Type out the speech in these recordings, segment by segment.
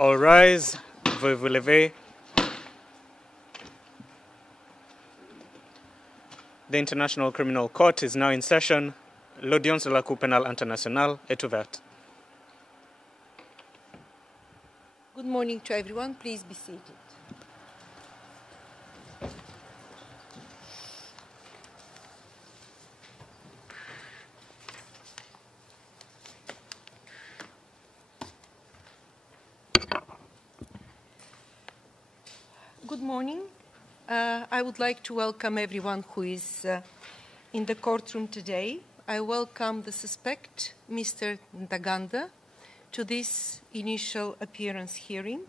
All rise. Veuillez vous lever. The International Criminal Court is now in session. L'audience de la Cour pénale internationale est ouverte. Good morning to everyone. Please be seated. Good morning. I would like to welcome everyone who is in the courtroom today. I welcome the suspect, Mr. Ntaganda, to this initial appearance hearing.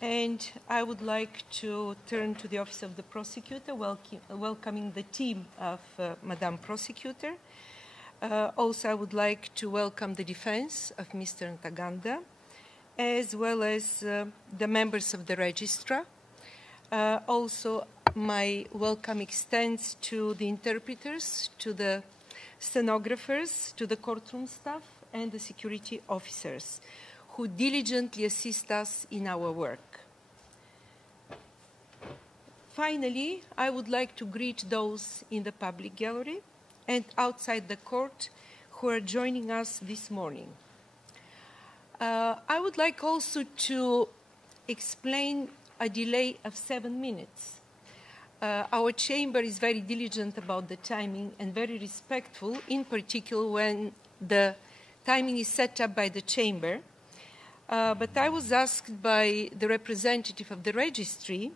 And I would like to turn to the Office of the Prosecutor, welcoming the team of Madam Prosecutor. Also, I would like to welcome the defense of Mr. Ntaganda, as well as the members of the registrar. Also, my welcome extends to the interpreters, to the stenographers, to the courtroom staff, and the security officers who diligently assist us in our work. Finally, I would like to greet those in the public gallery and outside the court who are joining us this morning. I would like also to explain a delay of 7 minutes. Our chamber is very diligent about the timing and very respectful, in particular when the timing is set up by the chamber. But I was asked by the representative of the registry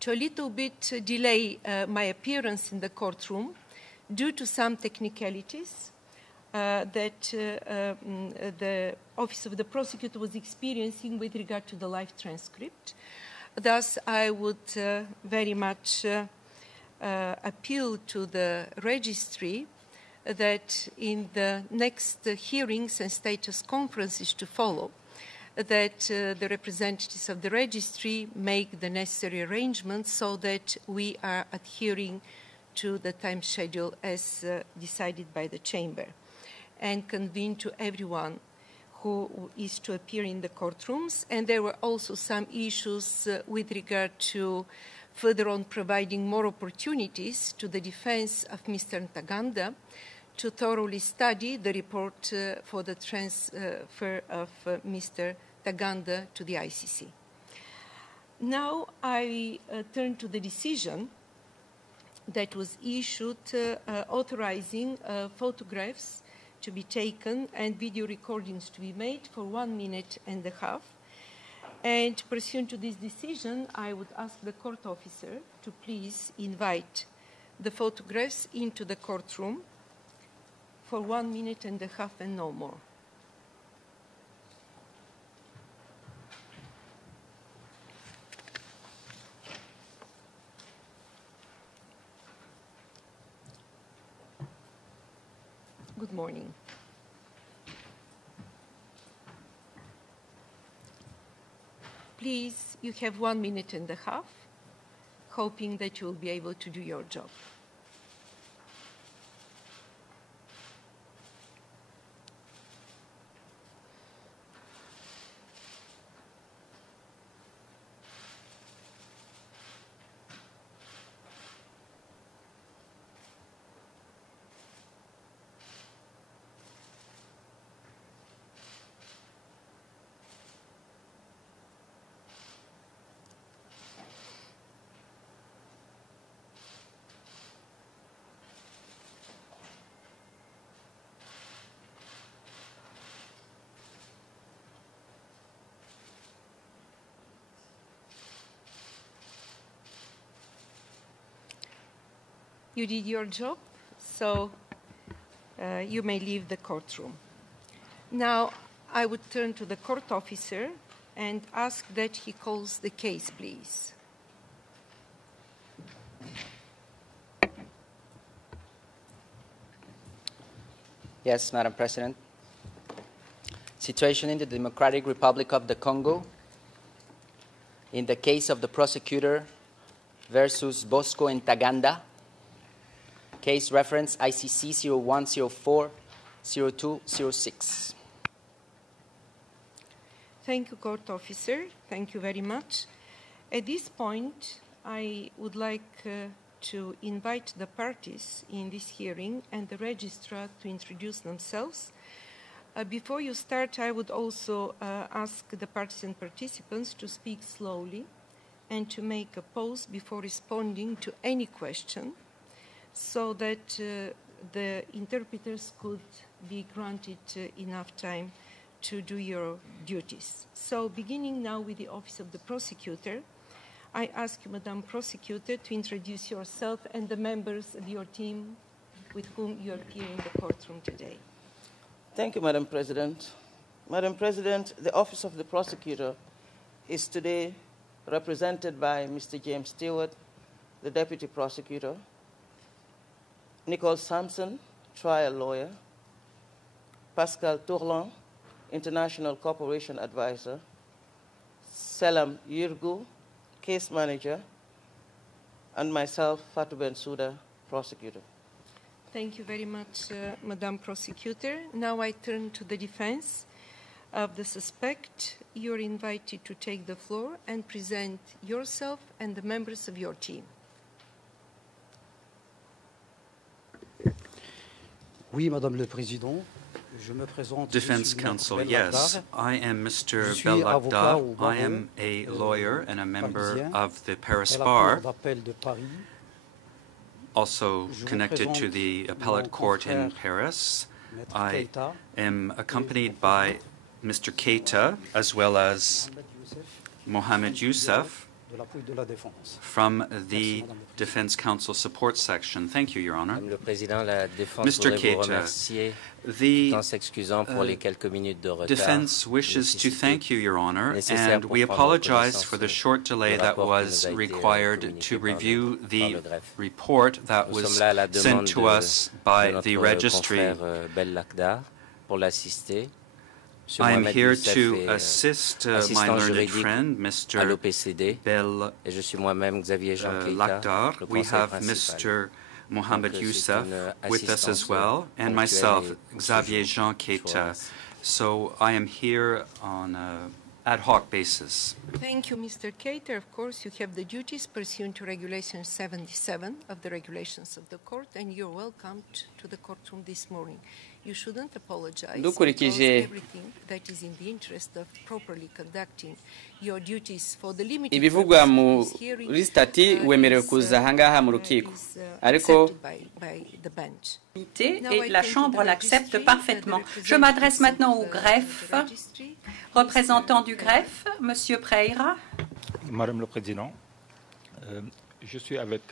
to a little bit delay my appearance in the courtroom due to some technicalities that the Office of the Prosecutor was experiencing with regard to the live transcript. Thus, I would very much appeal to the registry that in the next hearings and status conferences to follow, that the representatives of the registry make the necessary arrangements so that we are adhering to the time schedule as decided by the chamber, and convene to everyone who is to appear in the courtrooms. And there were also some issues with regard to further on providing more opportunities to the defense of Mr. Ntaganda to thoroughly study the report for the transfer of Mr. Ntaganda to the ICC. Now I turn to the decision that was issued authorizing photographs to be taken and video recordings to be made for 1.5 minutes. And pursuant to this decision, I would ask the court officer to please invite the photographs into the courtroom for 1.5 minutes and no more. Good morning. Please, you have 1.5 minutes, hoping that you will be able to do your job. You did your job, so you may leave the courtroom. Now, I would turn to the court officer and ask that he calls the case, please. Yes, Madam President. Situation in the Democratic Republic of the Congo. In the case of the prosecutor versus Bosco Ntaganda, case reference ICC 0104-0206. Thank you, court officer. Thank you very much. At this point, I would like to invite the parties in this hearing and the registrar to introduce themselves. Before you start, I would also ask the parties and participants to speak slowly and to make a pause before responding to any question so that the interpreters could be granted enough time to do your duties. So beginning now with the Office of the Prosecutor, I ask you, Madam Prosecutor, to introduce yourself and the members of your team with whom you appear in the courtroom today. Thank you, Madam President. Madam President, the Office of the Prosecutor is today represented by Mr. James Stewart, the Deputy Prosecutor, Nicole Sampson, Trial Lawyer, Pascal Tourlan, International Cooperation Advisor, Selam Yirgu, Case Manager, and myself, Fatou Bensouda, Prosecutor. Thank you very much, Madam Prosecutor. Now I turn to the defense of the suspect. You're invited to take the floor and present yourself and the members of your team. Oui, Madame le Président. Je me présente. Defense counsel, yes, I am Mr. Bellakhdar. I am a lawyer and a member of the Paris Bar, also connected to the appellate court in Paris. I am accompanied by Mr. Keita as well as Mohamed Youssef from the Defense Counsel Support Section. Thank you, Your Honor. Mr. Keita, the defense wishes to thank you, Your Honor, and we apologize for the short delay that was required to review the report that was sent to us by the registry. I am here to assist my learned friend, Mr. Bellakhdar. We have Mr. Mohamed Youssef with us as well, and myself, Xavier Jean Keita. So I am here on an ad hoc basis. Thank you, Mr. Keita. Of course, you have the duties pursuant to Regulation 77 of the regulations of the court, and you're welcomed to the courtroom this morning. You shouldn't apologize because everything that is in the interest of properly conducting your duties for the limited ibivugwa muri stati wemerewe kuza ahangaha mu rukiko ariko et la Chambre l'accepte parfaitement. Je m'adresse maintenant au greffe. Représentant du greffe, Monsieur Preira. Madame le Président, je suis avec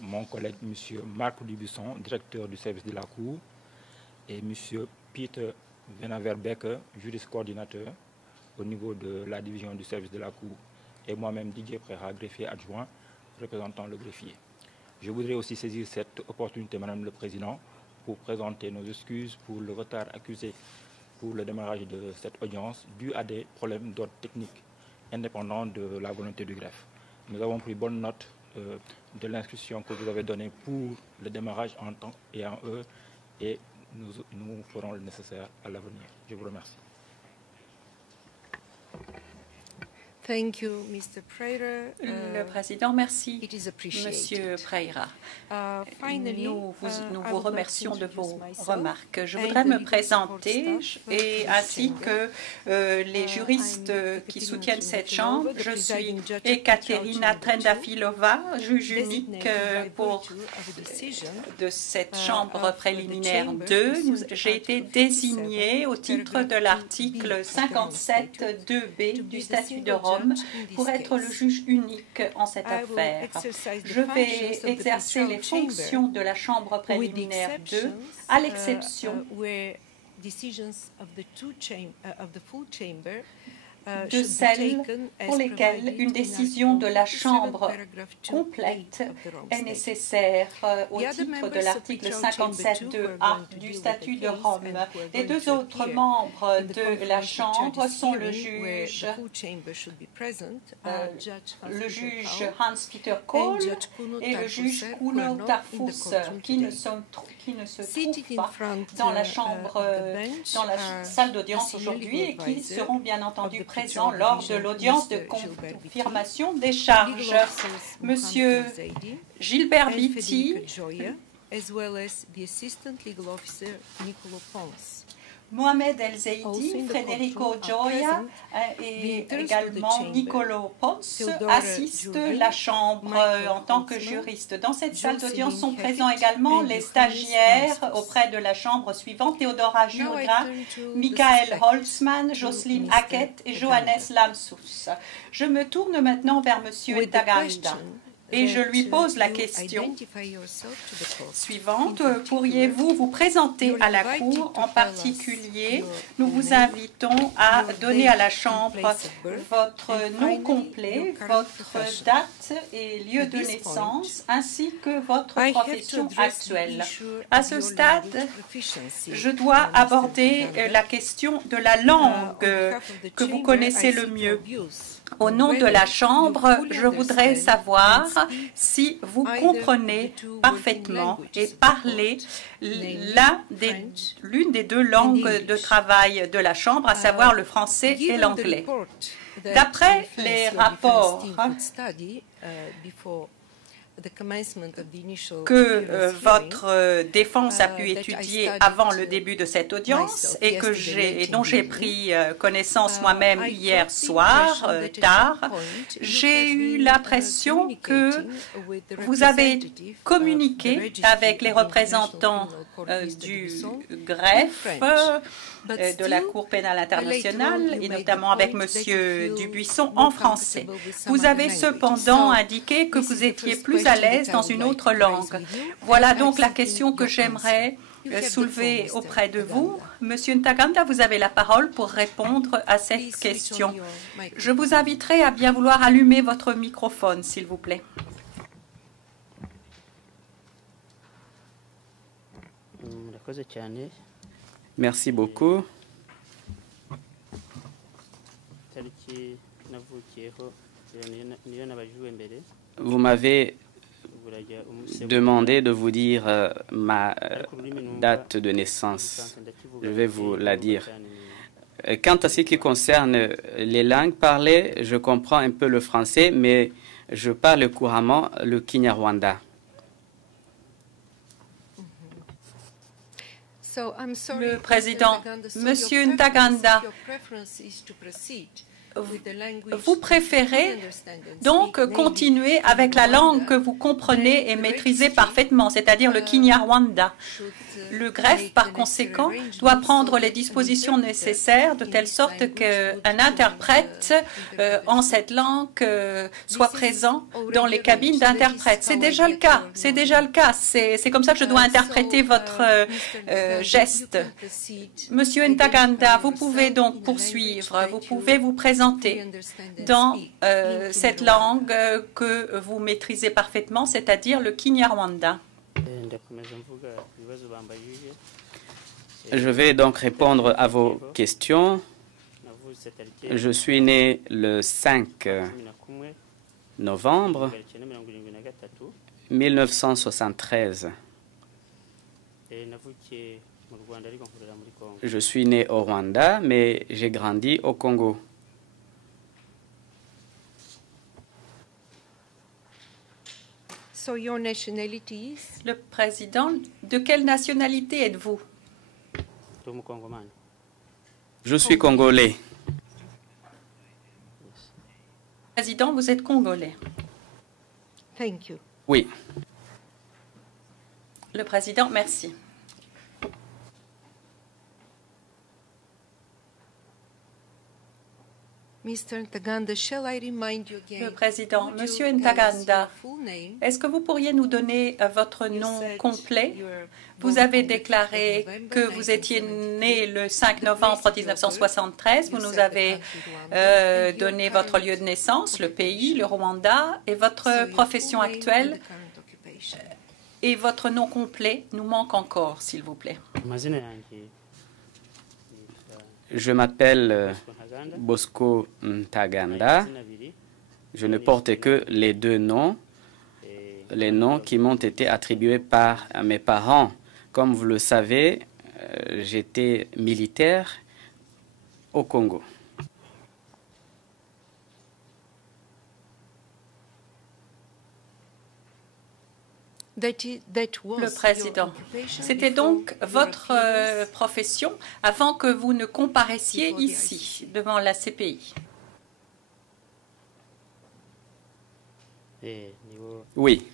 mon collègue Monsieur Marc Dubusson, directeur du service de la Cour, et M. Peter Venaverbeck, juriste coordinateur au niveau de la division du service de la Cour, et moi-même Didier Preira, greffier adjoint, représentant le greffier. Je voudrais aussi saisir cette opportunité, Madame le Président, pour présenter nos excuses pour le retard accusé pour le démarrage de cette audience dû à des problèmes d'ordre technique indépendants de la volonté du greffe. Nous avons pris bonne note de l'instruction que vous avez donnée pour le démarrage en temps et en heure, et nous ferons le nécessaire à l'avenir. Je vous remercie. Thank you, Mr. Preira. Le Président, merci, Monsieur Preira. Nous vous remercions de vos remarques. Je voudrais me présenter, et ainsi que les juristes qui soutiennent cette Chambre. Je suis Ekaterina Trendafilova, juge unique de cette Chambre préliminaire 2. J'ai été désignée au titre de l'article 57.2b du statut de Rome pour être le juge unique en cette affaire. Je vais exercer les fonctions de la Chambre préliminaire 2, à l'exception de celles pour lesquelles une décision de la Chambre complète est nécessaire au titre de l'article 57.2a du statut de Rome. Les deux autres membres de la Chambre sont le juge Hans-Peter Kohl et le juge Kuno Tarfus, qui ne se trouvent pas dans la chambre, dans la salle d'audience aujourd'hui et qui seront bien entendu présents lors de l'audience de confirmation des charges. Monsieur Gilbert Bitti, Mohamed El Zeidi, Federico Gioia et également Nicolo Pons assistent la Chambre en tant que juristes. Dans cette salle d'audience sont présents également les stagiaires auprès de la Chambre suivante, Theodora Jurgra, Michael Holzmann, Jocelyne Hackett et Johannes Lamsus. Je me tourne maintenant vers Monsieur Ntaganda. Et je lui pose la question suivante. Pourriez-vous vous présenter à la Cour? En particulier, nous vous invitons à donner à la Chambre votre nom complet, votre date et lieu de naissance, ainsi que votre profession actuelle. À ce stade, je dois aborder la question de la langue que vous connaissez le mieux. Au nom de la Chambre, je voudrais savoir si vous comprenez parfaitement et parlez l'une des deux langues de travail de la Chambre, à savoir le français et l'anglais. D'après les rapports que votre défense a pu étudier avant le début de cette audience et dont j'ai pris connaissance moi-même hier soir, tard, j'ai eu l'impression que vous avez communiqué avec les représentants du greffe de la Cour pénale internationale et notamment avec M. Dubuisson en français. Vous avez cependant indiqué que vous étiez plus à l'aise dans une autre langue. Voilà donc la question que j'aimerais soulever auprès de vous. Monsieur Ntaganda, vous avez la parole pour répondre à cette question. Je vous inviterai à bien vouloir allumer votre microphone, s'il vous plaît. Merci beaucoup. Vous m'avez demandé de vous dire ma date de naissance. Je vais vous la dire. Quant à ce qui concerne les langues parlées, je comprends un peu le français, mais je parle couramment le Kinyarwanda. Le président, Monsieur Ntaganda, vous préférez donc continuer avec la langue que vous comprenez et maîtrisez parfaitement, c'est-à-dire le Kinyarwanda. Le greffe, par conséquent, doit prendre les dispositions nécessaires de telle sorte qu'un interprète en cette langue soit présent dans les cabines d'interprètes. C'est déjà le cas. C'est déjà le cas. C'est comme ça que je dois interpréter votre geste. Monsieur Ntaganda, vous pouvez donc poursuivre. Vous pouvez vous présenter dans cette langue que vous maîtrisez parfaitement, c'est-à-dire le Kinyarwanda. Je vais donc répondre à vos questions. Je suis né le 5 novembre 1973. Je suis né au Rwanda, mais j'ai grandi au Congo. Le président, de quelle nationalité êtes-vous? Je suis congolais. Président, vous êtes congolais. Oui. Le président, merci. Le président, Monsieur Ntaganda, est-ce que vous pourriez nous donner votre nom complet? Vous avez déclaré que vous étiez né le 5 novembre 1973. Vous nous avez donné votre lieu de naissance, le pays, le Rwanda, et votre profession actuelle. Et votre nom complet nous manque encore, s'il vous plaît. Je m'appelle Bosco Ntaganda. Je ne porte que les deux noms, les noms qui m'ont été attribués par mes parents. Comme vous le savez, j'étais militaire au Congo. Le président, c'était donc votre profession avant que vous ne comparaissiez ici, devant la CPI. Oui.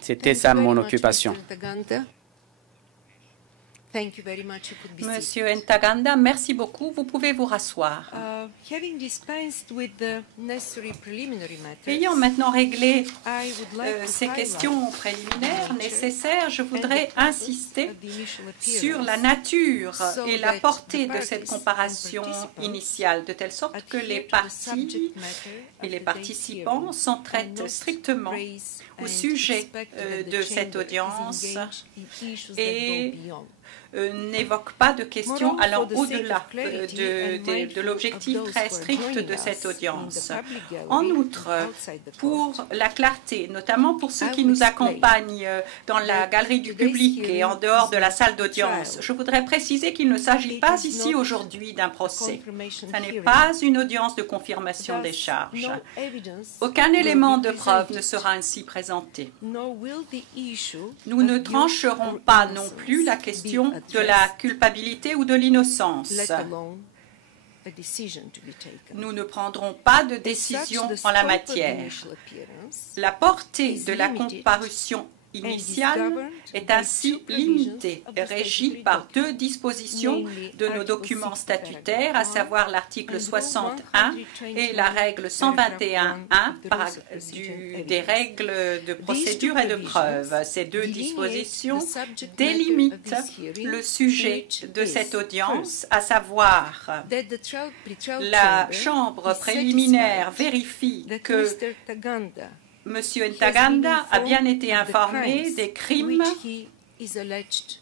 C'était ça mon occupation. Monsieur Ntaganda, merci beaucoup. Vous pouvez vous rasseoir. Ayant maintenant réglé ces questions préliminaires nécessaires, je voudrais insister sur la nature et la portée de cette comparaison initiale, de telle sorte que les parties et les participants s'en traitent strictement au sujet de cette audience et n'évoque pas de questions allant au-delà de l'objectif très strict de cette audience. En outre, pour la clarté, notamment pour ceux qui nous accompagnent dans la galerie du public et en dehors de la salle d'audience, je voudrais préciser qu'il ne s'agit pas ici aujourd'hui d'un procès. Ce n'est pas une audience de confirmation des charges. Aucun élément de preuve ne sera ainsi présenté. Nous ne trancherons pas non plus la question de la culpabilité ou de l'innocence. Nous ne prendrons pas de décision en la matière. La portée de la comparution initiale est ainsi limitée et régie par deux dispositions de nos documents statutaires, à savoir l'article 61 et la règle 121.1 des règles de procédure et de preuve. Ces deux dispositions délimitent le sujet de cette audience, à savoir la chambre préliminaire vérifie que Monsieur Ntaganda a bien été informé des crimes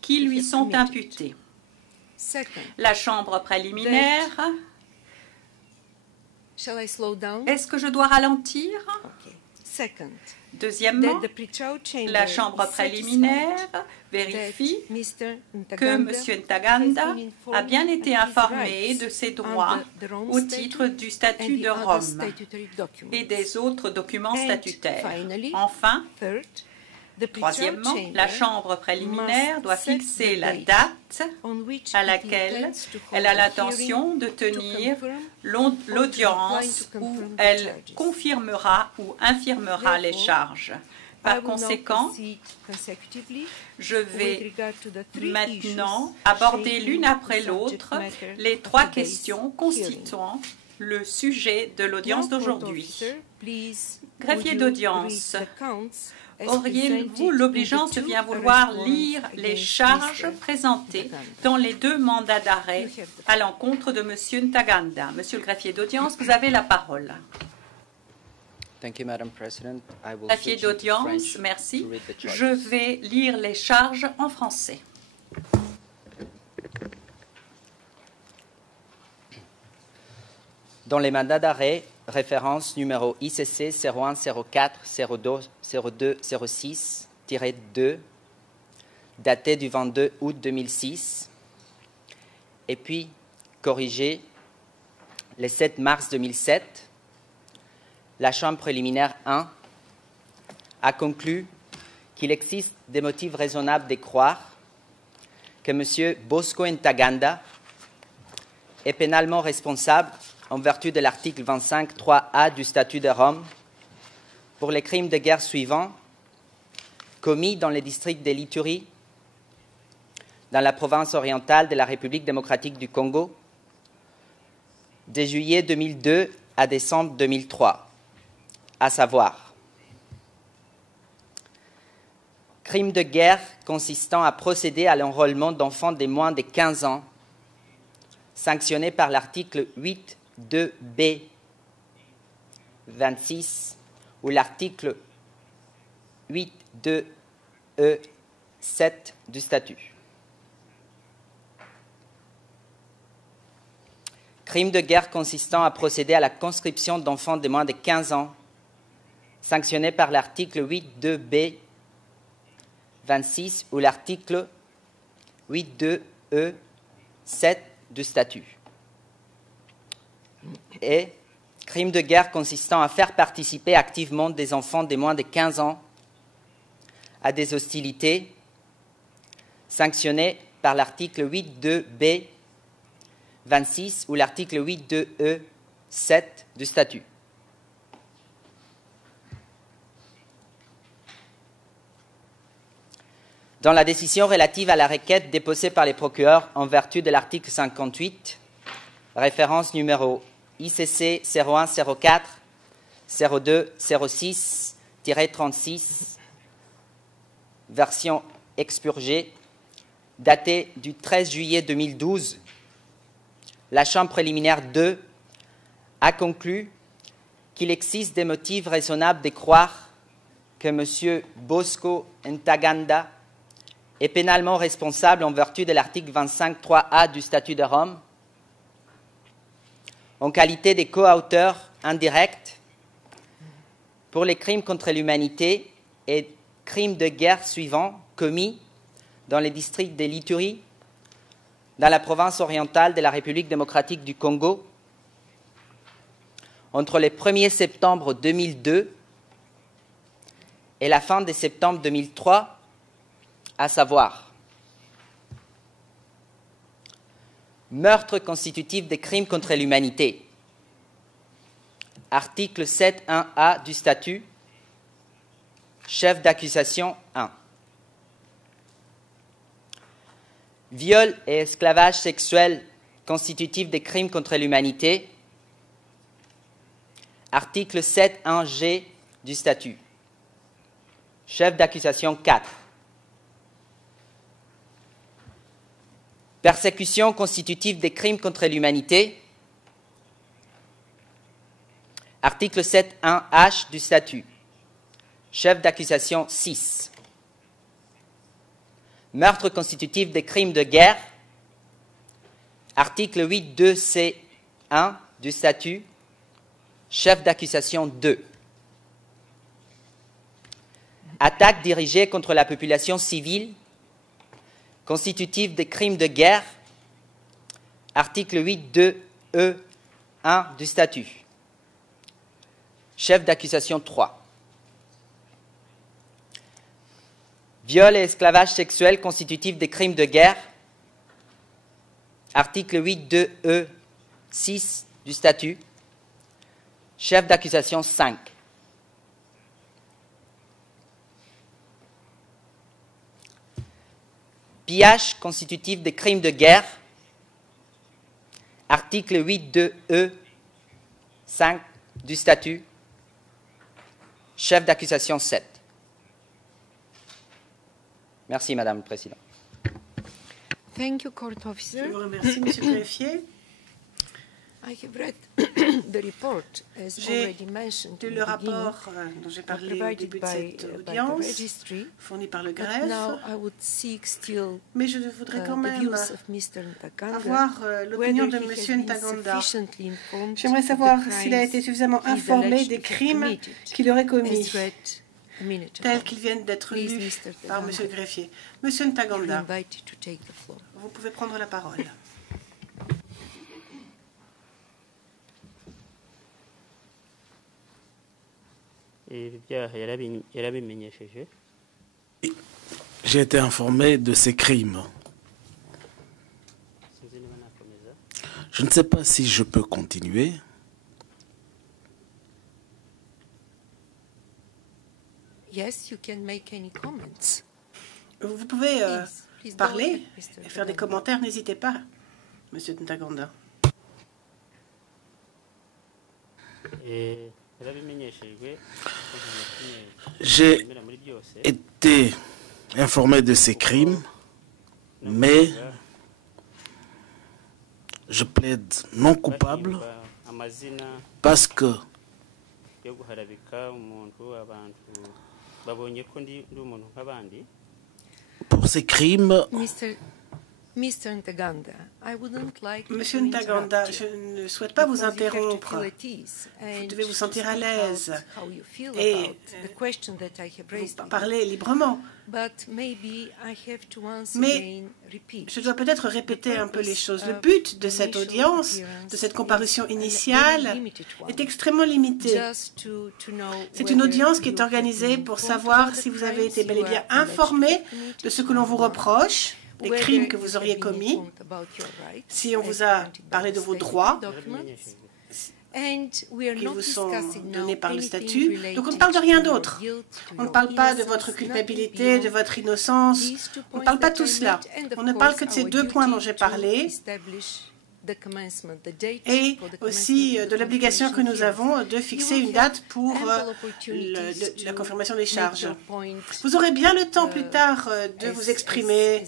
qui lui sont imputés. La chambre préliminaire. Est-ce que je dois ralentir? Deuxièmement, la chambre préliminaire vérifie que M. Ntaganda a bien été informé de ses droits au titre du statut de Rome et des autres documents statutaires. Enfin, troisièmement, la chambre préliminaire doit fixer la date à laquelle elle a l'intention de tenir l'audience où elle confirmera ou infirmera les charges. Par conséquent, je vais maintenant aborder l'une après l'autre les trois questions constituant le sujet de l'audience d'aujourd'hui. Greffier d'audience, auriez-vous l'obligeance de bien vouloir lire les charges présentées dans les deux mandats d'arrêt à l'encontre de M. Ntaganda? Monsieur le greffier d'audience, vous avez la parole. Greffier d'audience, merci. Je vais lire les charges en français. Dans les mandats d'arrêt, référence numéro ICC 01 04 02 06-2, daté du 22 août 2006, et puis corrigé le 7 mars 2007, la Chambre préliminaire 1 a conclu qu'il existe des motifs raisonnables de croire que M. Bosco Ntaganda est pénalement responsable en vertu de l'article 25.3a du statut de Rome pour les crimes de guerre suivants commis dans le district de l'Ituri, dans la province orientale de la République démocratique du Congo, de juillet 2002 à décembre 2003, à savoir crime de guerre consistant à procéder à l'enrôlement d'enfants de moins de 15 ans, sanctionné par l'article 8.2b 26 ou l'article 8.2e 7 du statut. Crime de guerre consistant à procéder à la conscription d'enfants de moins de 15 ans, sanctionné par l'article 8.2b 26 ou l'article 8.2e 7 du statut. Et crime de guerre consistant à faire participer activement des enfants de moins de 15 ans à des hostilités, sanctionné par l'article 8.2b 26 ou l'article 8.2e 7 du statut. Dans la décision relative à la requête déposée par les procureurs en vertu de l'article 58, référence numéro ICC 0104 02 06-36, version expurgée, datée du 13 juillet 2012, la Chambre préliminaire 2 a conclu qu'il existe des motifs raisonnables de croire que M. Bosco Ntaganda est pénalement responsable en vertu de l'article 25.3a du Statut de Rome, en qualité de co-auteur indirect pour les crimes contre l'humanité et crimes de guerre suivants commis dans les districts de l'Ituri, dans la province orientale de la République démocratique du Congo, entre le 1er septembre 2002 et la fin de septembre 2003, à savoir meurtre constitutif des crimes contre l'humanité, article 7.1a du statut, chef d'accusation 1. Viol et esclavage sexuel constitutif des crimes contre l'humanité, article 7.1g du statut, chef d'accusation 4. Persécution constitutive des crimes contre l'humanité, article 7.1h du statut, chef d'accusation 6. Meurtre constitutif des crimes de guerre, article 8.2c1 du statut, chef d'accusation 2. Attaque dirigée contre la population civile, constitutif des crimes de guerre, article 8.2e1 du statut, chef d'accusation 3. Viol et esclavage sexuel constitutif des crimes de guerre, article 8.2e6 du statut, chef d'accusation 5. Pillage constitutif des crimes de guerre, article 8.2e5 du statut, chef d'accusation 7. Merci, Madame la Présidente. Thank you, court officer. Je vous remercie, Monsieur le greffier. I have read the report, as already mentioned. J'ai lu le rapport dont j'ai parlé au début de cette audience, fourni par le greffe. Mais je voudrais quand même avoir l'opinion de M. Ntaganda. J'aimerais savoir s'il a été suffisamment informé des crimes qu'il aurait commis, tels qu'ils viennent d'être lus par M. le greffier. Monsieur Ntaganda, vous pouvez prendre la parole. J'ai été informé de ces crimes. Je ne sais pas si je peux continuer. Yes, you can make any comments. Vous pouvez parler et faire des commentaires, n'hésitez pas, Monsieur Ntaganda. J'ai été informé de ces crimes, mais je plaide non coupable parce que pour ces crimes, Monsieur Ntaganda, je ne souhaite pas vous interrompre. Vous devez vous sentir à l'aise et parler librement. Mais je dois peut-être répéter un peu les choses. Le but de cette audience, de cette comparution initiale, est extrêmement limité. C'est une audience qui est organisée pour savoir si vous avez été bel et bien informé de ce que l'on vous reproche, des crimes que vous auriez commis, si on vous a parlé de vos droits qui vous sont donnés par le statut. Donc on ne parle de rien d'autre. On ne parle pas de votre culpabilité, de votre innocence. On ne parle pas de tout cela. On ne parle que de ces deux points dont j'ai parlé et aussi de l'obligation que nous avons de fixer une date pour la confirmation des charges. Vous aurez bien le temps plus tard de vous exprimer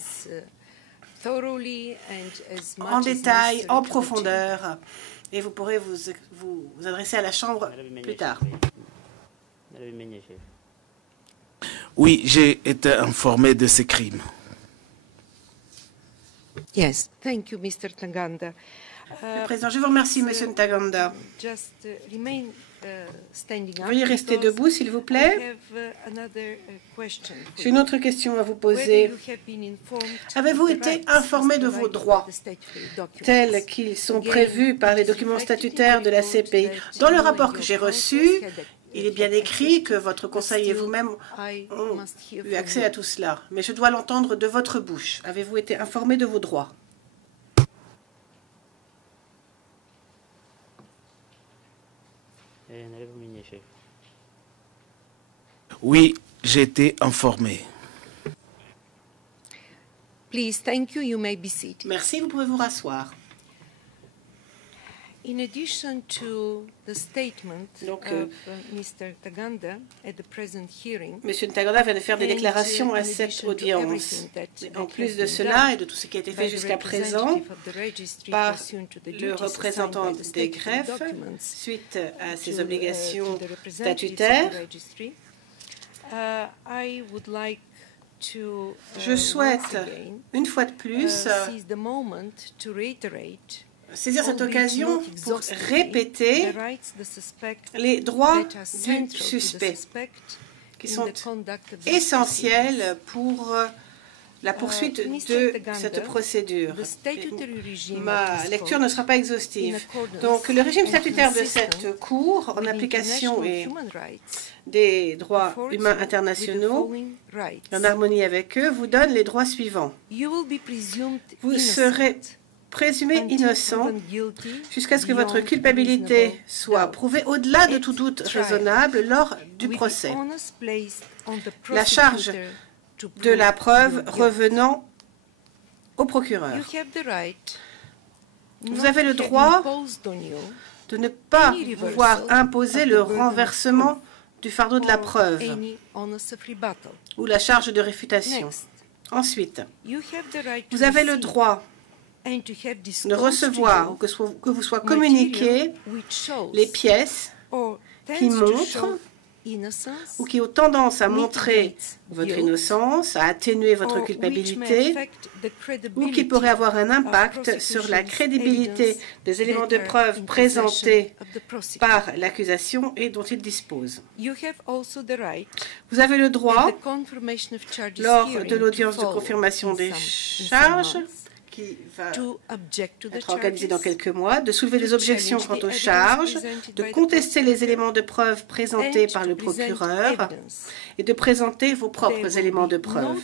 en détail, en profondeur, et vous pourrez vous adresser à la Chambre plus tard. Oui, j'ai été informé de ces crimes. Yes, thank you, Mr. Ntaganda. Le Président, je vous remercie, Monsieur Ntaganda. Veuillez rester debout, s'il vous plaît. J'ai une autre question à vous poser. Avez-vous été informé de vos droits, tels qu'ils sont prévus par les documents statutaires de la CPI? Dans le rapport que j'ai reçu, il est bien écrit que votre conseil et vous-même ont eu accès à tout cela. Mais je dois l'entendre de votre bouche. Avez-vous été informé de vos droits? Oui, j'ai été informé. Please, thank you. You may be seated. Merci, vous pouvez vous rasseoir. In addition to the statement of Mr. Ntaganda at the present hearing, Monsieur Ntaganda vient de faire des déclarations à cette audience. En plus de cela et de tout ce qui a été fait jusqu'à présent par le représentant des greffes suite à ses obligations statutaires, je souhaite une fois de plus saisir cette occasion pour répéter les droits du suspect qui sont essentiels pour la poursuite de cette procédure. Ma lecture ne sera pas exhaustive. Donc, le régime statutaire de cette Cour, en application des droits humains internationaux, en harmonie avec eux, vous donne les droits suivants. Vous serez présumé innocent jusqu'à ce que votre culpabilité soit prouvée au-delà de tout doute raisonnable lors du procès. La charge de la preuve revenant au procureur. Vous avez le droit de ne pas vous voir imposer le renversement du fardeau de la preuve ou la charge de réfutation. Ensuite, vous avez le droit de recevoir ou que vous soit communiqué les pièces qui montrent ou qui ont tendance à montrer votre innocence, à atténuer votre culpabilité, ou qui pourraient avoir un impact sur la crédibilité des éléments de preuve présentés par l'accusation et dont il dispose. Vous avez le droit, lors de l'audience de confirmation des charges, qui va être organisée dans quelques mois, de soulever des objections quant aux charges, de contester les éléments de preuve présentés par le procureur et de présenter vos propres éléments de preuve.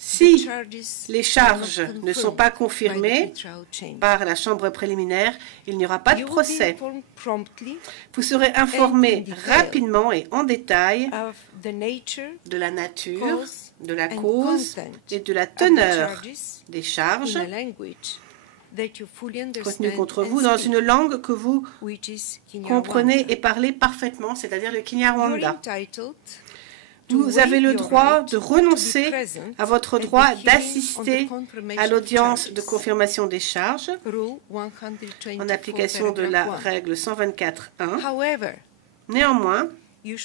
Si les charges ne sont pas confirmées par la chambre préliminaire, il n'y aura pas de procès. Vous serez informé rapidement et en détail de la nature, de la cause et de la teneur des charges Retenu contre vous dans une langue que vous comprenez et parlez parfaitement, c'est-à-dire le Kinyarwanda. Vous avez le droit de renoncer à votre droit d'assister à l'audience de confirmation des charges en application de la règle 124.1. Néanmoins, il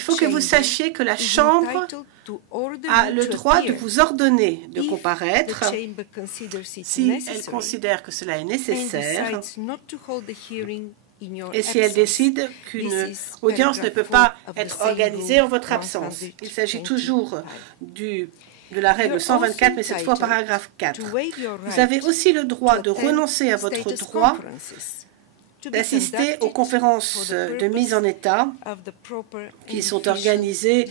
faut que vous sachiez que la Chambre a le droit de vous ordonner de comparaître si elle considère que cela est nécessaire et si elle décide qu'une audience ne peut pas être organisée en votre absence. Il s'agit toujours de la règle 124, mais cette fois paragraphe 4. Vous avez aussi le droit de renoncer à votre droit d'assister aux conférences de mise en état qui sont organisées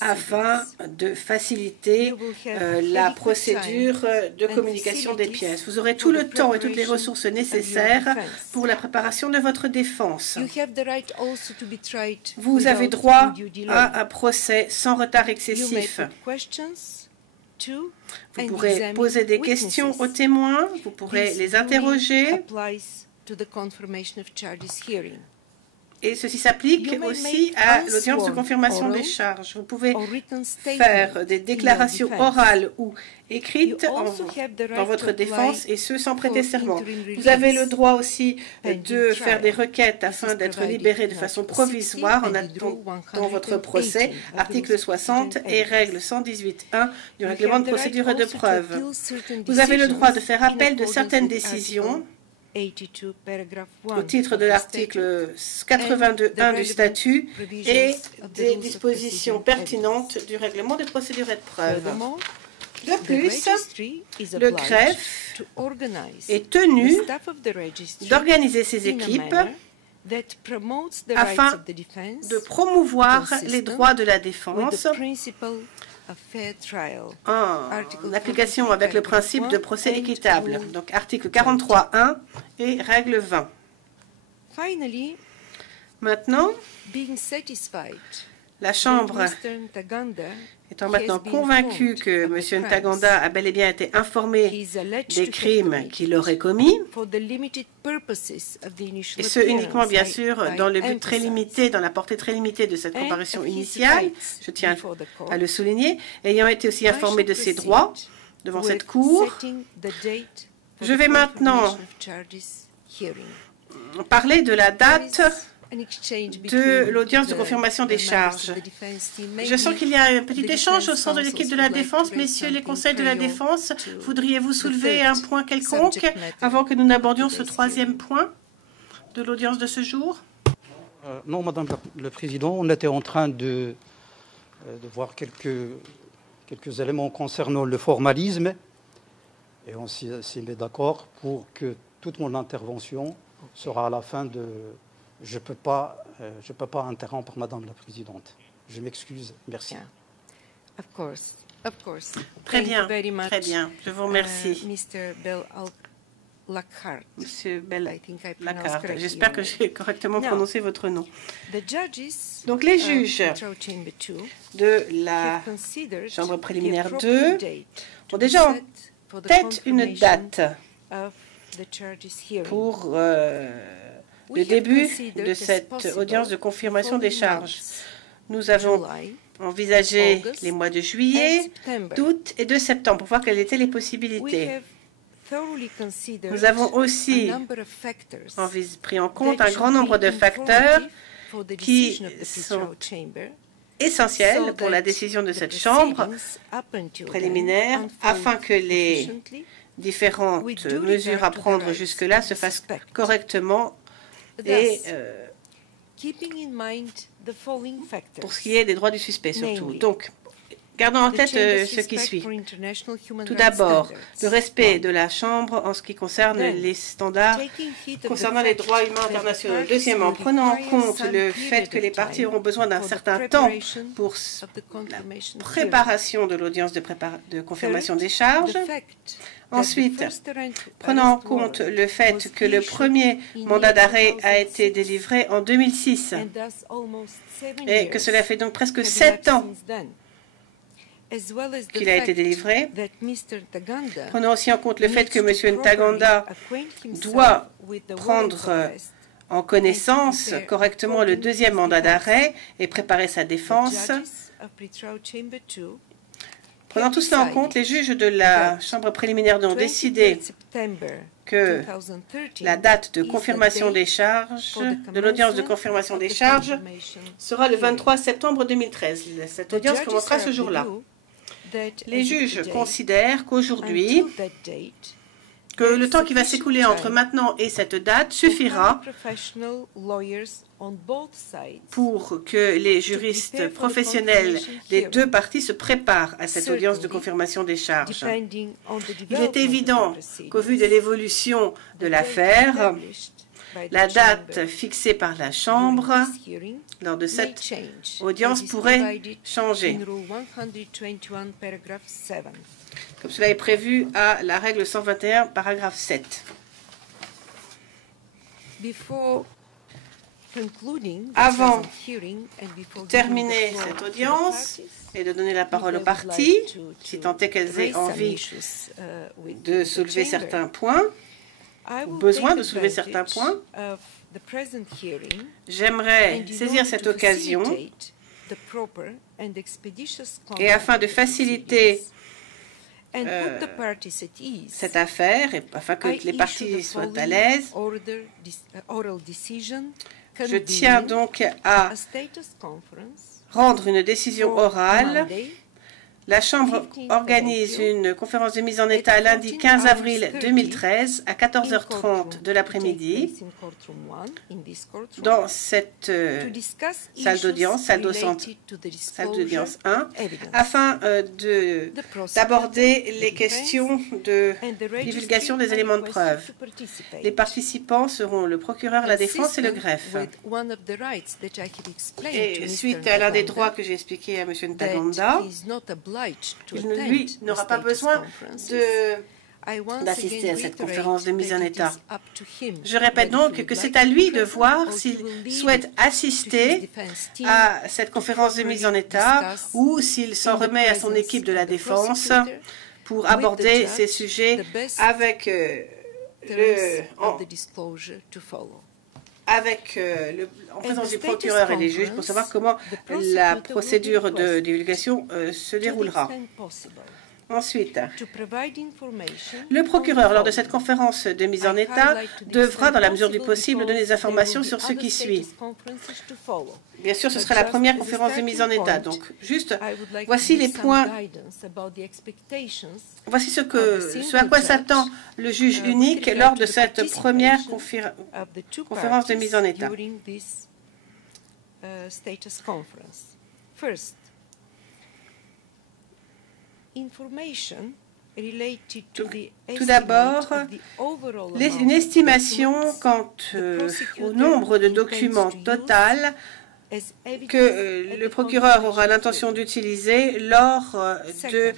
afin de faciliter la procédure de communication des pièces. Vous aurez tout le temps et toutes les ressources nécessaires pour la préparation de votre défense. Vous avez droit à un procès sans retard excessif. Vous pourrez poser des questions aux témoins, vous pourrez les interroger. Et ceci s'applique aussi à l'audience de confirmation des charges. Vous pouvez faire des déclarations orales ou écrites dans votre défense, et ce sans prêter serment. Vous avez le droit aussi de faire des requêtes afin d'être libéré de façon provisoire en attendant votre procès, article 60 et règle 118.1 du règlement de procédure et de preuve. Vous avez le droit de faire appel de certaines décisions au titre de l'article 82.1 du statut et des dispositions pertinentes du règlement de procédure et de preuve. De plus, le greffe est tenu d'organiser ses équipes afin de promouvoir les droits de la défense en application avec le principe de procès équitable. Donc article 43.1 et règle 20. Maintenant, la Chambre étant maintenant convaincue que M. Ntaganda a bel et bien été informé des crimes qu'il aurait commis, et ce uniquement bien sûr dans le but très limité, dans la portée très limitée de cette comparution initiale, je tiens à le souligner, ayant été aussi informé de ses droits devant cette Cour, je vais maintenant parler de la date de l'audience de confirmation des charges. Je sens qu'il y a un petit échange au sein de l'équipe de la Défense. Messieurs les conseils de la Défense, voudriez-vous soulever un point quelconque avant que nous n'abordions ce troisième point de l'audience de ce jour? Non, Madame le Président, on était en train de voir quelques éléments concernant le formalisme et on s'y met d'accord pour que toute mon intervention sera à la fin de... Je peux pas interrompre Madame la Présidente. Je m'excuse. Merci. Of course. Très bien. Très bien. Je vous remercie. Monsieur Bel-Lackhart. J'espère que j'ai correctement prononcé votre nom. Donc, les juges de la Chambre préliminaire 2 ont déjà en tête une date pour le début de cette audience de confirmation des charges. Nous avons envisagé les mois de juillet, d'août et de septembre pour voir quelles étaient les possibilités. Nous avons aussi pris en compte un grand nombre de facteurs qui sont essentiels pour la décision de cette Chambre préliminaire afin que les différentes mesures à prendre jusque-là se fassent correctement et pour ce qui est des droits du suspect surtout. Donc, gardons en tête ce qui suit. Tout d'abord, le respect de la Chambre en ce qui concerne les standards concernant les droits humains internationaux. Deuxièmement, prenant en compte le fait que les parties auront besoin d'un certain temps pour la préparation de l'audience de confirmation des charges. Ensuite, prenant en compte le fait que le premier mandat d'arrêt a été délivré en 2006 et que cela fait donc presque 7 ans qu'il a été délivré. Prenons aussi en compte le fait que M. Ntaganda doit prendre en connaissance correctement le deuxième mandat d'arrêt et préparer sa défense. Prenant tout cela en compte, les juges de la Chambre préliminaire ont décidé que la date de confirmation des charges, de l'audience de confirmation des charges, sera le 23 septembre 2013. Cette audience commencera ce jour-là. Les juges considèrent qu'aujourd'hui, que le temps qui va s'écouler entre maintenant et cette date suffira pour que les juristes professionnels des deux parties se préparent à cette audience de confirmation des charges. Il est évident qu'au vu de l'évolution de l'affaire, la date fixée par la Chambre lors de cette audience pourrait changer, comme cela est prévu à la règle 121, paragraphe 7. Avant de terminer cette audience et de donner la parole aux parties, si tant est qu'elles aient envie de soulever certains points, ou besoin de soulever certains points, j'aimerais saisir cette occasion et afin de faciliter cette affaire et afin que les parties soient à l'aise, je tiens donc à rendre une décision orale. La Chambre organise une conférence de mise en état lundi 15 avril 2013 à 14h30 de l'après-midi dans cette salle d'audience, salle d'audience 1, afin d'aborder les questions de divulgation des éléments de preuve. Les participants seront le procureur, la défense et le greffe. Et suite à l'un des droits que j'ai expliqué à M. Ntaganda, lui n'aura pas besoin d'assister à cette conférence de mise en état. Je répète donc que c'est à lui de voir s'il souhaite assister à cette conférence de mise en état ou s'il s'en remet à son équipe de la défense pour aborder ces sujets avec en présence du procureur et des juges pour savoir comment la procédure de divulgation se déroulera. Ensuite, le procureur, lors de cette conférence de mise en état, devra, dans la mesure du possible, donner des informations sur ce qui suit. Bien sûr, ce sera la première conférence de mise en état. Donc, juste, voici les points, voici ce à quoi s'attend le juge unique lors de cette première conférence de mise en état. Tout d'abord, une estimation quant au nombre de documents total que le procureur aura l'intention d'utiliser lors de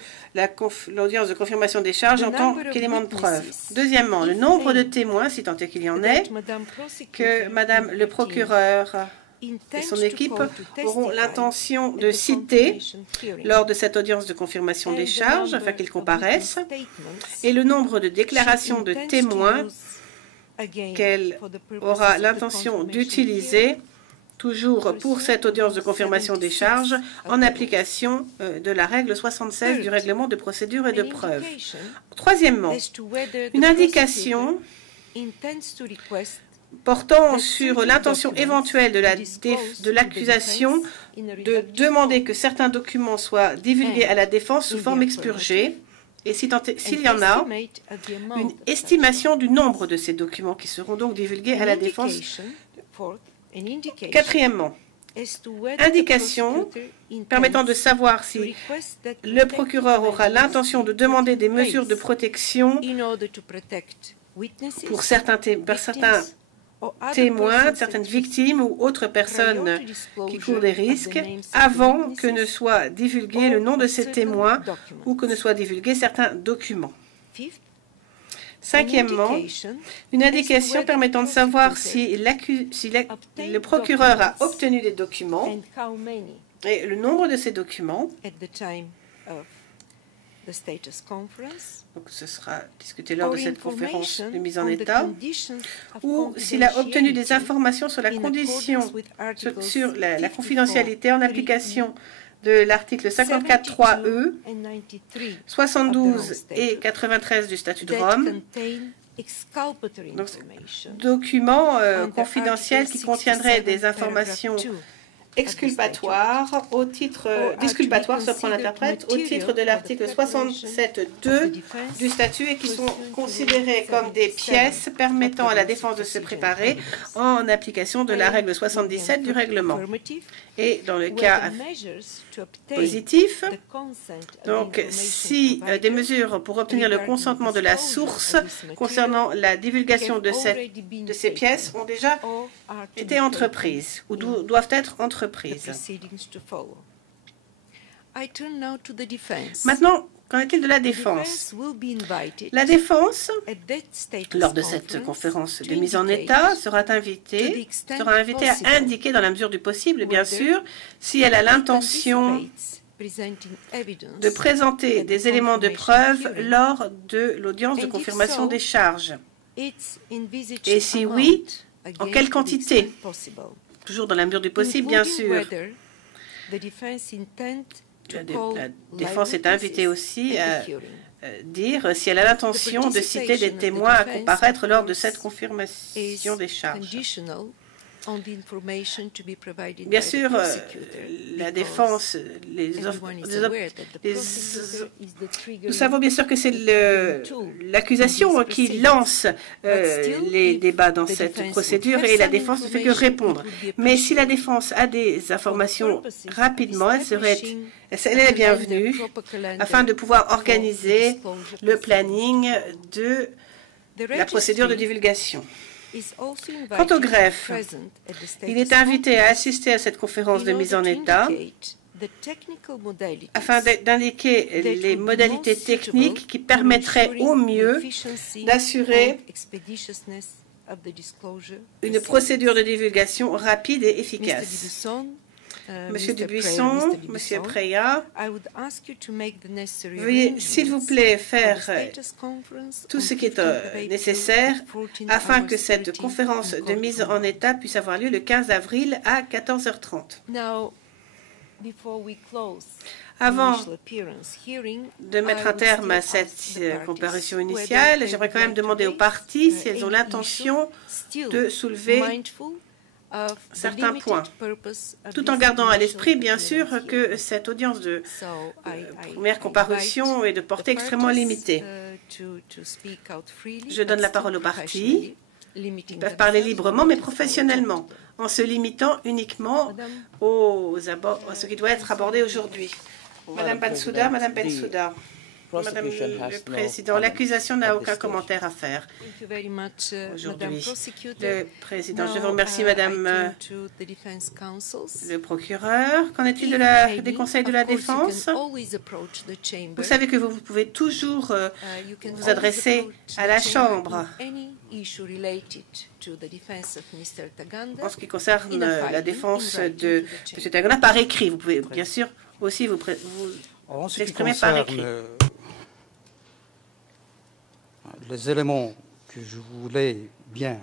l'audience de confirmation des charges en tant qu'élément de preuve. Deuxièmement, le nombre de témoins, si tant est qu'il y en ait, que Madame le procureur et son équipe auront l'intention de citer lors de cette audience de confirmation des charges afin qu'ils comparaissent, et le nombre de déclarations de témoins qu'elle aura l'intention d'utiliser toujours pour cette audience de confirmation des charges en application de la règle 76 du règlement de procédure et de preuve. Troisièmement, une indication portant sur l'intention éventuelle de l'accusation de demander que certains documents soient divulgués à la défense sous forme expurgée, et s'il y en a, une estimation du nombre de ces documents qui seront donc divulgués à la défense. Quatrièmement, indication permettant de savoir si le procureur aura l'intention de demander des mesures de protection pour certains témoins, certaines victimes ou autres personnes qui courent des risques avant que ne soit divulgué le nom de ces témoins ou que ne soient divulgués certains documents. Cinquièmement, une indication permettant de savoir si le procureur a obtenu des documents et le nombre de ces documents Donc ce sera discuté lors de cette conférence de mise en état, ou s'il a obtenu des informations sur la condition, sur la confidentialité en application de l'article 54.3e, 72 et 93 du statut de Rome. Donc, documents confidentiels qui contiendraient des informations exculpatoire au titre disculpatoire, se prend l'interprète, au titre de l'article 67.2 du statut et qui sont considérés comme des pièces permettant à la défense de se préparer en application de la règle 77 du règlement. Et dans le cas positif, donc si des mesures pour obtenir le consentement de la source concernant la divulgation de ces pièces ont déjà été entreprises ou doivent être entreprises. Maintenant, qu'en est-il de la défense? La défense, lors de cette conférence de mise en état, sera invitée à indiquer, dans la mesure du possible, bien sûr, si elle a l'intention de présenter des éléments de preuve lors de l'audience de confirmation des charges. Et si oui, en quelle quantité? Toujours dans la mesure du possible, bien sûr. La défense est invitée aussi à dire si elle a l'intention de citer des témoins à comparaître lors de cette confirmation des charges. Bien sûr, la défense, nous savons bien sûr que c'est l'accusation qui lance les débats dans cette procédure et la défense ne fait que répondre. Mais si la défense a des informations rapidement, elle est la bienvenue afin de pouvoir organiser le planning de la procédure de divulgation. Quant au greffe, il est invité à assister à cette conférence de mise en état afin d'indiquer les modalités techniques qui permettraient au mieux d'assurer une procédure de divulgation rapide et efficace. Monsieur Dubuisson, Monsieur Preya, veuillez s'il vous plaît faire tout ce qui est nécessaire afin que cette conférence de mise en état puisse avoir lieu le 15 avril à 14h30. Avant de mettre un terme à cette comparution initiale, j'aimerais quand même demander aux parties si elles ont l'intention de soulever certains points, tout en gardant à l'esprit, bien sûr, que cette audience de première comparution est de portée extrêmement limitée. Je donne la parole aux parties. Ils peuvent parler librement, mais professionnellement, en se limitant uniquement à ce qui doit être abordé aujourd'hui. Madame Bensouda, Madame Bensouda. Madame le Président, l'accusation n'a aucun commentaire à faire aujourd'hui. Le Président, je vous remercie, Madame le procureur. Qu'en est-il des conseils de la défense? Vous savez que vous pouvez toujours vous adresser à la Chambre. En ce qui concerne la défense de M. Taganda, par écrit, vous pouvez bien sûr aussi vous exprimer par écrit. Les éléments que je voulais bien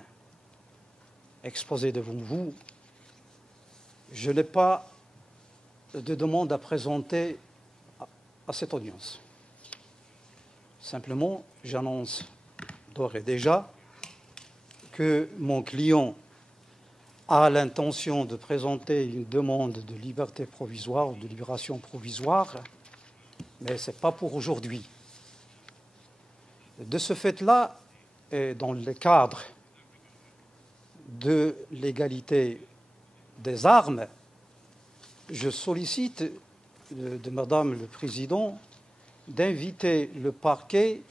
exposer devant vous, je n'ai pas de demande à présenter à cette audience. Simplement, j'annonce d'ores et déjà que mon client a l'intention de présenter une demande de liberté provisoire ou de libération provisoire, mais ce n'est pas pour aujourd'hui. De ce fait-là, et dans le cadre de l'égalité des armes, je sollicite de Madame le Président d'inviter le parquet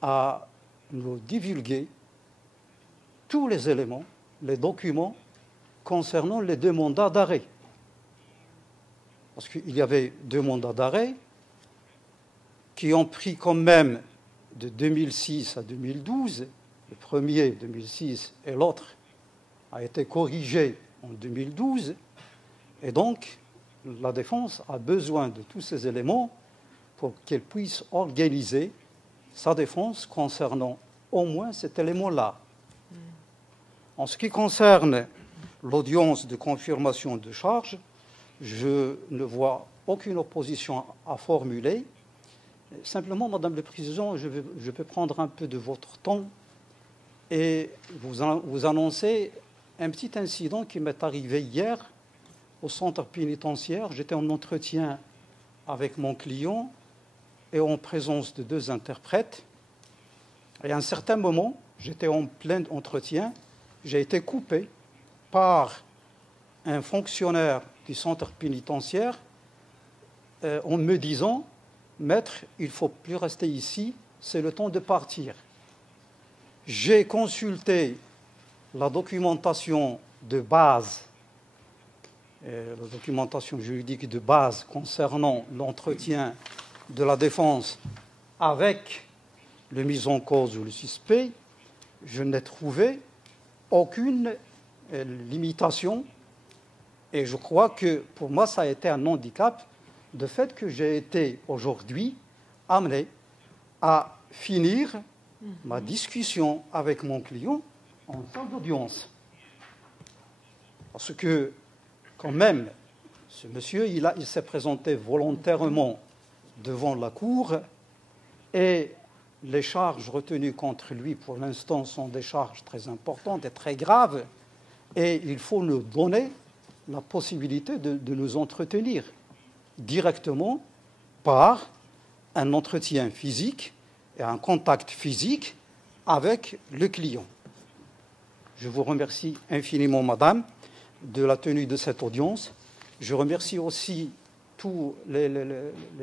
à nous divulguer tous les éléments, les documents concernant les 2 mandats d'arrêt. Parce qu'il y avait 2 mandats d'arrêt qui ont pris quand même de 2006 à 2012, le premier 2006 et l'autre a été corrigé en 2012, et donc la défense a besoin de tous ces éléments pour qu'elle puisse organiser sa défense concernant au moins cet élément-là. En ce qui concerne l'audience de confirmation de charge, je ne vois aucune opposition à formuler. Simplement, Madame le Président, je peux prendre un peu de votre temps et vous annoncer un petit incident qui m'est arrivé hier au centre pénitentiaire. J'étais en entretien avec mon client et en présence de 2 interprètes. Et à un certain moment, j'étais en plein entretien, j'ai été coupé par un fonctionnaire du centre pénitentiaire en me disant « Maître, il ne faut plus rester ici, c'est le temps de partir ». J'ai consulté la documentation de base, la documentation juridique de base concernant l'entretien de la défense avec le mis en cause ou le suspect. Je n'ai trouvé aucune limitation et je crois que pour moi ça a été un handicap de fait que j'ai été aujourd'hui amené à finir ma discussion avec mon client en salle d'audience. Parce que quand même, ce monsieur, il s'est présenté volontairement devant la cour et les charges retenues contre lui pour l'instant sont des charges très importantes et très graves et il faut nous donner la possibilité de nous entretenir directement par un entretien physique et un contact physique avec le client. Je vous remercie infiniment, Madame, de la tenue de cette audience. Je remercie aussi tous les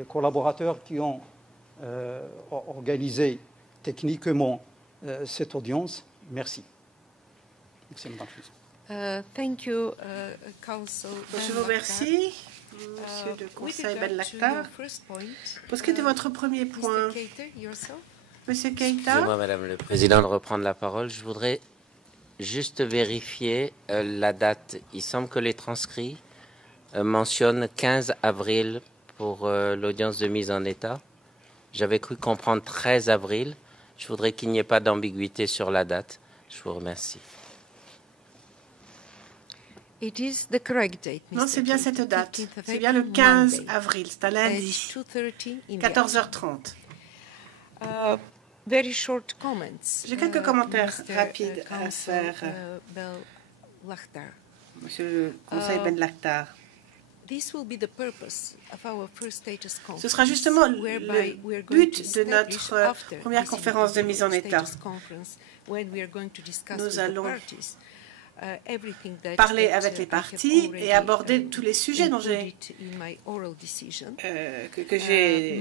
collaborateurs qui ont organisé techniquement cette audience. Merci. Merci, Madame. Thank you, Council. Je vous remercie, Monsieur le Conseil Ben Lakhtar. Pour ce qui est de votre premier point, Monsieur Keita. Excusez-moi, Madame le Président, de reprendre la parole. Je voudrais juste vérifier la date. Il semble que les transcrits mentionnent 15 avril pour l'audience de mise en état. J'avais cru comprendre 13 avril. Je voudrais qu'il n'y ait pas d'ambiguïté sur la date. Je vous remercie. Non, c'est bien cette date. C'est bien le 15 avril. C'est un lundi, 14h30. J'ai quelques commentaires rapides à faire, Monsieur le Conseil Ben Lakhtar. Ce sera justement le but de notre première conférence de mise en état. Nous allons parler avec les parties et aborder tous les sujets dont que j'ai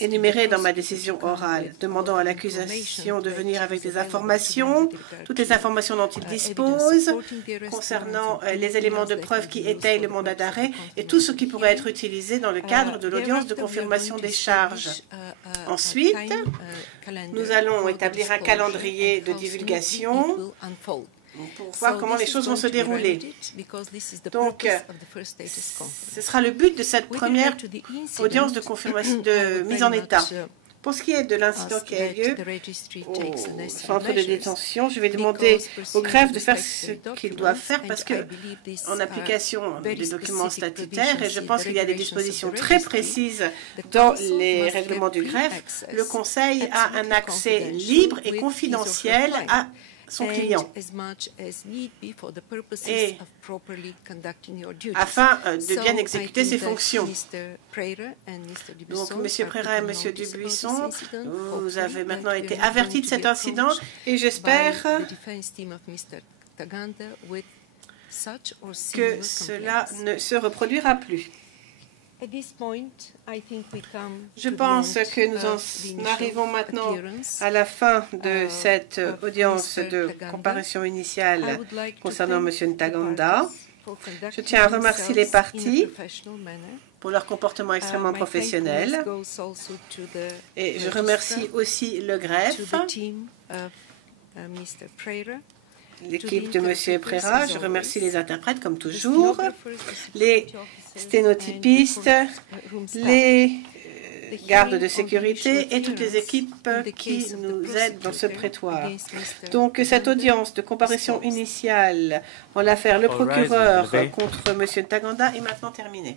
énumérés dans ma décision orale, demandant à l'accusation de venir avec des informations, toutes les informations dont il dispose, concernant les éléments de preuve qui étayent le mandat d'arrêt et tout ce qui pourrait être utilisé dans le cadre de l'audience de confirmation des charges. Ensuite, nous allons établir un calendrier de divulgation pour voir comment les choses vont se dérouler. Donc, ce sera le but de cette première audience de confirmation de mise en état. Pour ce qui est de l'incident qui a eu lieu au centre de détention, je vais demander au greffe de faire ce qu'il doit faire parce que, en application des documents statutaires, et je pense qu'il y a des dispositions très précises dans les règlements du greffe, le Conseil a un accès libre et confidentiel à son client, et afin de bien exécuter ses fonctions. Donc, M. Prera et M. Dubuisson, vous avez maintenant été avertis de cet incident et j'espère que cela ne se reproduira plus. Je pense que nous en arrivons maintenant à la fin de cette audience de comparution initiale concernant M. Ntaganda. Je tiens à remercier les parties pour leur comportement extrêmement professionnel et je remercie aussi le greffe, l'équipe de M. Prera. Je remercie les interprètes comme toujours, les sténotypistes, les gardes de sécurité et toutes les équipes qui nous aident dans ce prétoire. Donc, cette audience de comparution initiale en l'affaire Le Procureur contre M. Ntaganda est maintenant terminée.